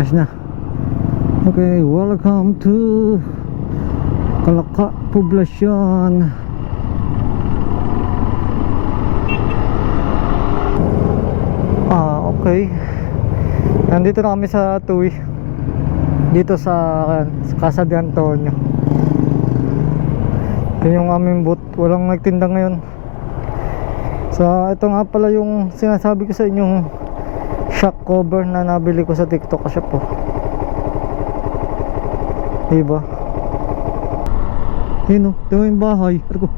Ayos na. Okay, welcome to Kalaka Poblacion. Okay, nandito na kami sa Tui, dito sa Casa de Antonio. Yun yung aming booth. Walang nagtinda ngayon. So ito nga pala yung sinasabi ko sa inyong shock cover na nabili ko sa TikTok shop po. Diba? Yun o, ito yung bahay. Argo.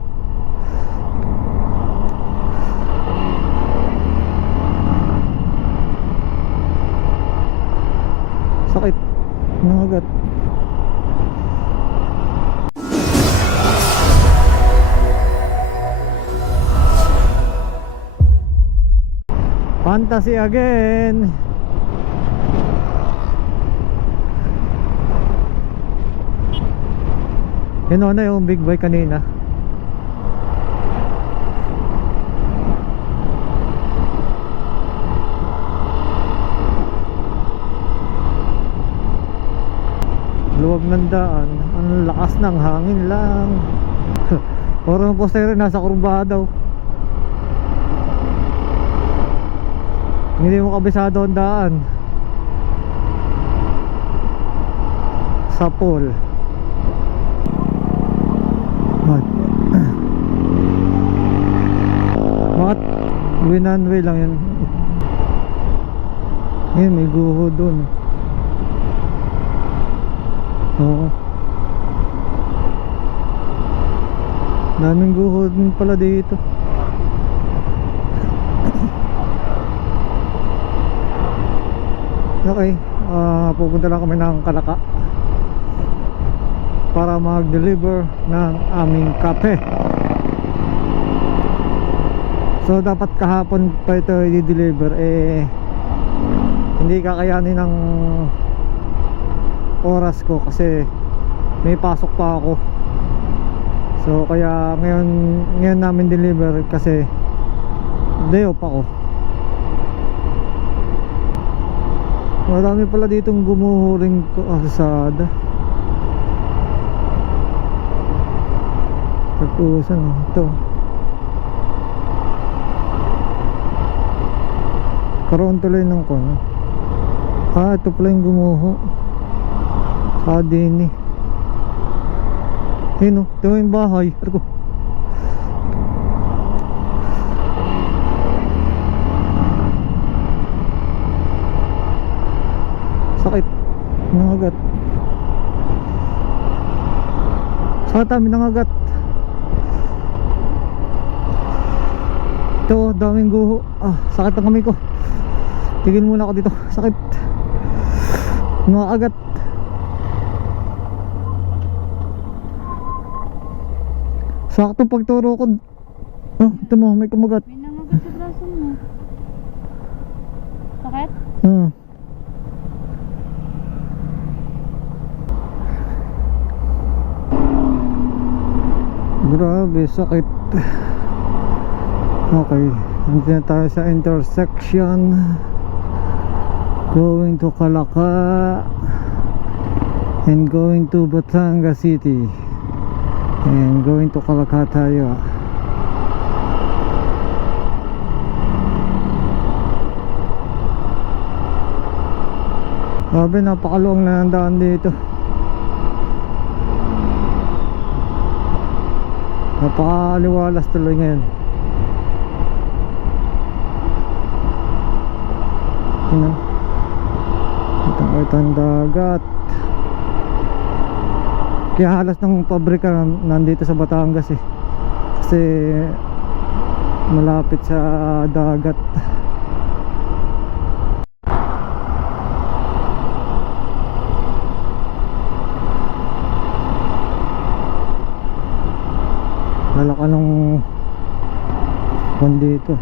Sakit ng agad. Fantasy again. Yun na yung big boy kanina. Luwag ng daan, ang lakas ng hangin lang. Parang poster nasa kurba daw. Hindi mo kabisado ang daan. Sa pool. Bakit winanway lang yan? Ngayon may guho dun. Oo. Daming guho din pala dito. Okay, pupunta lang kami ng Kalaka para mag-deliver ng aming kape. So dapat kahapon pa ito i-deliver, hindi kakayanin ng oras ko kasi may pasok pa ako. So kaya ngayon namin deliver kasi day off ako. Marami pala ditong gumuhuring kalsada. Tagusan ito. Karoon tuloy ng kono. Ito pala yung gumuho. Dini. Yun o, ito yung bahay. Argo. Sakit ng agat. Sakit kami ng agat. Ito, daming guho. Sakit ang kamay ko. Tigil muna ako dito. Sakit ng agat. Sakto pagturo ko. Ito mo, may kumagat. May nangagat sa braso mo. Sakit? Grabe, sakit. Okay, nandito na tayo sa intersection going to Kalaka and going to Batangas City and going to Kalaka tayo. Grabe, napakaluwang na ng daan dito. Napakaliwalas tuloy ngayon. Ito ang dagat. Kaya halos ng pabrika nandito sa Batangas kasi malapit sa dagat. Lalaka ng dito.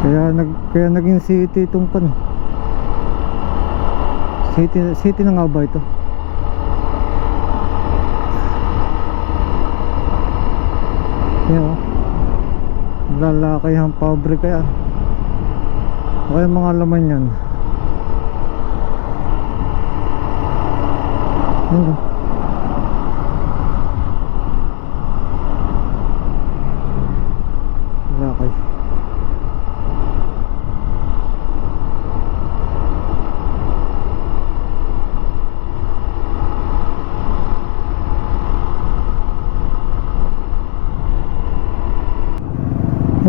Kaya naging city itong city na nga ba ito? Yan o, lalaki ang pabrika yan. Okay, mga laman yan. Ano? Okay.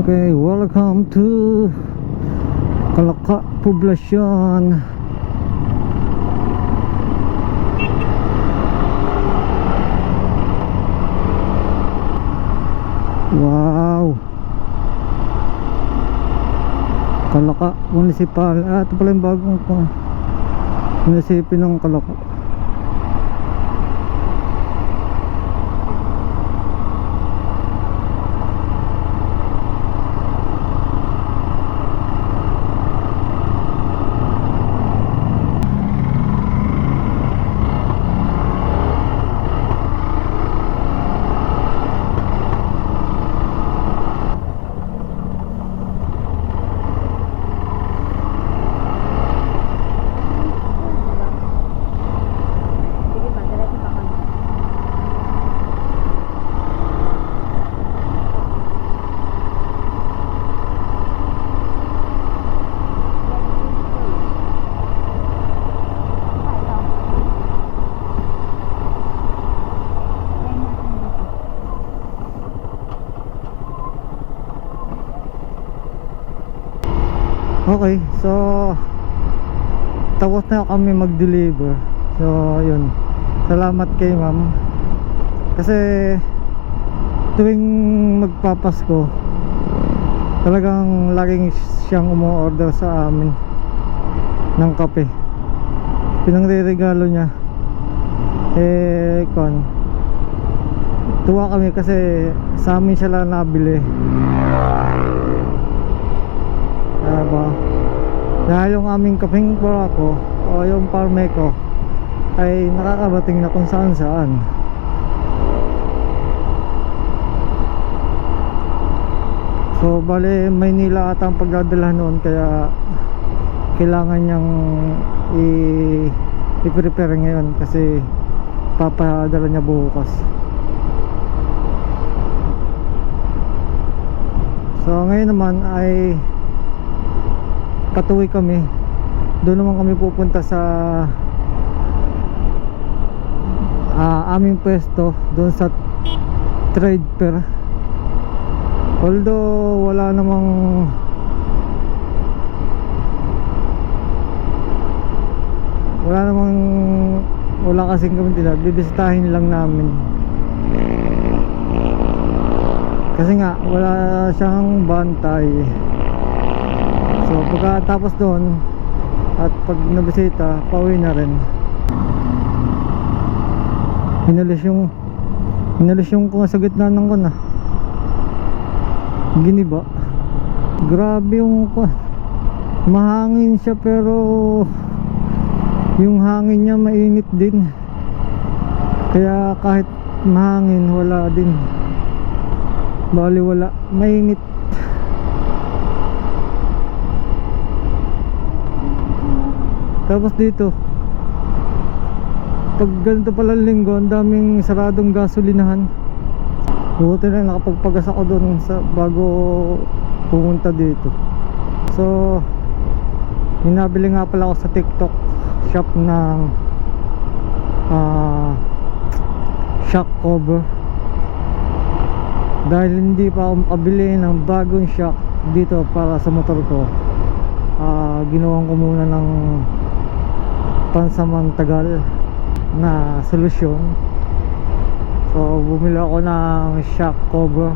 Okay, welcome to Kalaka Poblacion. Wow, Kalaka Municipal. Ito pala yung bagong munisipyo ng Kalaka. Okay, so tapos na kami mag-deliver. So yun, salamat kay ma'am, kasi tuwing magpapasko talagang laging siyang umu-order sa amin ng kape. Pinangre-regalo niya. Tuwa kami kasi sa amin siya lang nabili. Diba? Dahil yung aming kaping Boracay o yung Parmeco ay nakakarating na kung saan saan. So bale Maynila ata ang pagdadala noon, kaya kailangan niyang i-prepare ngayon kasi papadala niya bukas. So ngayon naman ay patuloy kami. Doon naman kami pupunta sa aming pwesto doon sa trade fair. Although wala kasing kami dila, bibisitahin lang namin kasi nga wala siyang bantay. So pagkatapos doon at pag nabisita, pauwi na rin. Hinalis yung kung sa gitna ng kuna giniba. Grabe yung mahangin siya, pero yung hangin niya mainit din, kaya kahit mahangin wala din, bali wala, mainit. Tapos dito pag ganito pala linggo, ang daming saradong gasolinahan. Buti na nakapagpagas ako doon bago pumunta dito. So hinabili nga pala ako sa TikTok shop ng shock cover, dahil hindi pa ako makabili ng bagong shock dito para sa motor ko. Ginawan ko muna ng pansamantagal na solusyon. So bumili ako ng shock cover,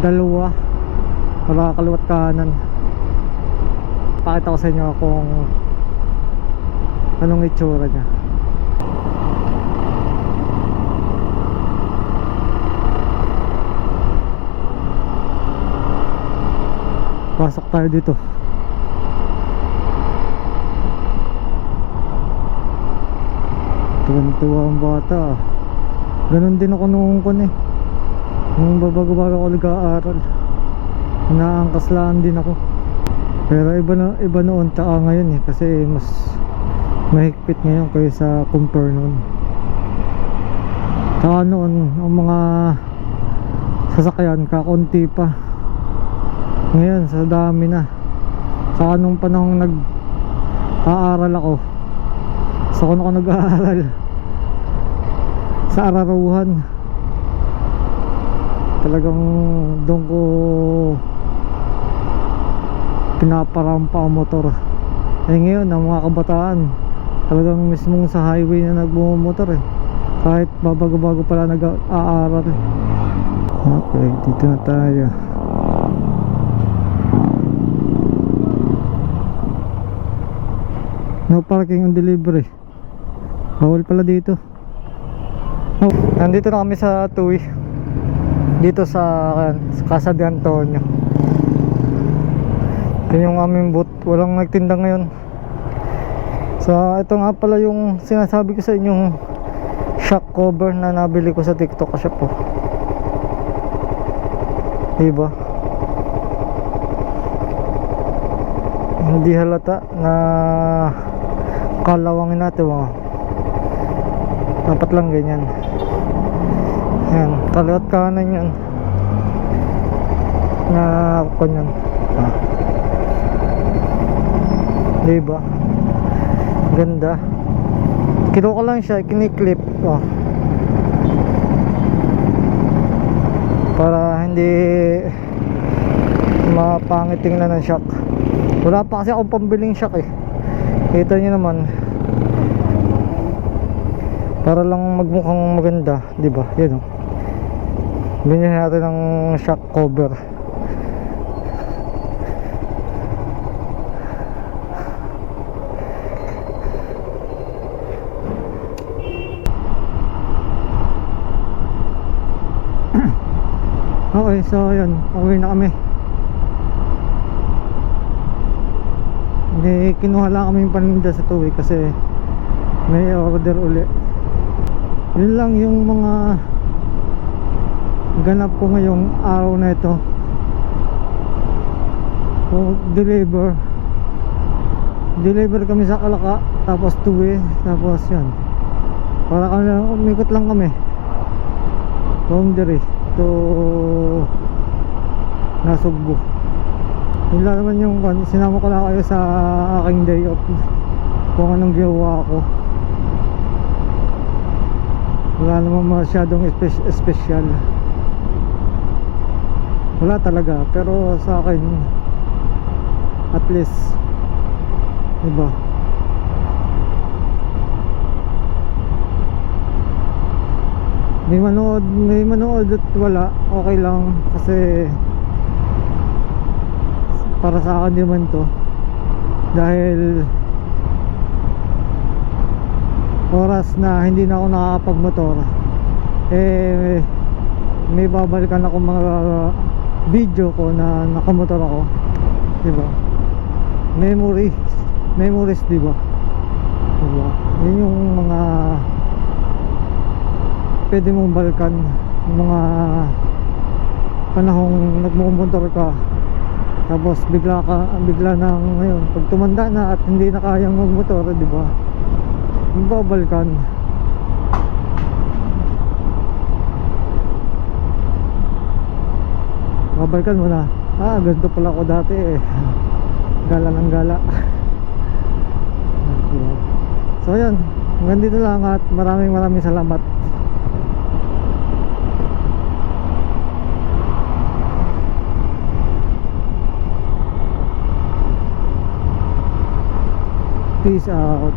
dalawa, para kaliwat kanan. Pakita ko sa inyo kung anong itsura niya. Pasok tayo dito. Tuwang-tuwa ang bata. Ganon din ako noong nung babago-bago ako nag-aaral, naangkaslaan din ako. Pero iba noon tsaka ngayon kasi mas mahigpit ngayon kaysa compare noon. Saka noon ang mga sasakyan kakunti pa, ngayon sa dami na. Saka nung panahong nag-aaral ako, so kung ako nag-aaral sa Araruhan, talagang doon ko pinaparampa ang motor. Eh ngayon ang mga kabataan talagang mismong sa highway na nagmumotor eh, kahit babago-bago pala nag-aaral eh. Okay, dito na tayo. No parking on delivery, bawal pala dito. Oh, nandito na kami sa Tui, dito sa Casa de Antonio. Yun yung aming booth, walang nagtinda ngayon. So ito nga pala yung sinasabi ko sa inyong shock cover na nabili ko sa TikTok shop po. Diba? Hindi halata na kalawangin natin mga. Dapat lang ganyan. Yan, kaliwat kanan yan. Na kanyan. Diba? Ganda. Kinuha lang siya, kiniklip. Oh. Para hindi mapangit tingnan ng shock. Wala pa kasi akong pambiling shock eh. Kita nyo naman. Para lang magmukhang maganda, diba? Yan oh. Binili natin ng shock cover. Okay, so yun, uwi na kami. Hindi, kinuha lang kami yung paninda sa Tui kasi may order uli. Yun lang yung mga ganap ko ngayong araw na ito. So, deliver kami sa Kalaka, tapos Tui, tapos yan. Para kami, umikot lang kami from diri to Nasugbu. Yun lang naman yung sinama ko lang kayo sa aking day off, kung anong ginawa ko. Wala naman masyadong special, wala talaga, pero sa akin at least diba, may manood at wala, okay lang. Kasi para sa akin naman to, dahil oras na hindi na ako nakakapagmotor, eh may babalikan ako mga video ko na nakamotor ako, diba? Memories, diba? Yun yung mga pwede mong balikan, yung mga panahong nagmumotor ka, tapos bigla na ngayon pag tumanda na at hindi na kayang magmotor, diba? Babalikan. Babalikan mo na, ganito pala ako dati eh. Gala ng gala. So yan, hanggang dito lang at maraming salamat. Peace out.